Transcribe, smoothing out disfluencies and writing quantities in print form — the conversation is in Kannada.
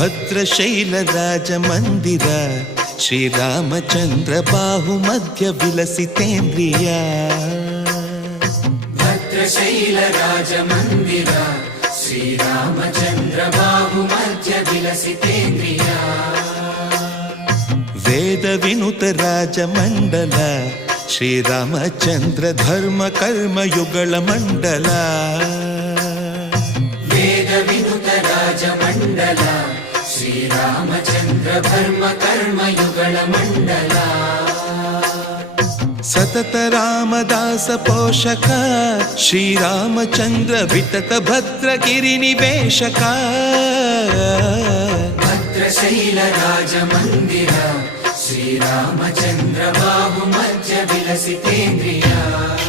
ಭದ್ರಶೈಲ ರಾಜ ಮಂದಿರ ಶ್ರೀರಾಮಚಂದ್ರ ಬಾಹು ಮಧ್ಯ ವಿಲಸಿತೇಂದ್ರಿಯ ಭದ್ರಶೈಲ ರಾಜ ಮಂದಿರ ಶ್ರೀರಾಮಚಂದ್ರ ಬಾಹು ಮಧ್ಯ ವಿಲಸಿತೇಂದ್ರಿಯ ವೇದ ವಿನುತ ರಾಜ ಮಂಡಲ ಶ್ರೀರಾಮಚಂದ್ರ ಧರ್ಮ ಕರ್ಮ ಯುಗಳ ಮಂಡಲ ವೇದ ವಿನುತ ರಾಜ ಮಂಡಲ ಶ್ರೀರಾಮಚಂದ್ರ ಧರ್ಮ ಕರ್ಮ ಯುಗಳ ಮಂಡಲ ಸತತ ರಾಮದಾಸ ಪೋಷಕ ಶ್ರೀರಾಮಚಂದ್ರ ವಿತತ ಭದ್ರಗಿರಿ ನಿವೇಶಕ ಭದ್ರಶೈಲ ರಾಜ ಮಂದಿರ ಶ್ರೀರಾಮಚಂದ್ರ ಬಾಹು ಮಧ್ಯ ವಿಲಸಿತೇಂದ್ರಿಯ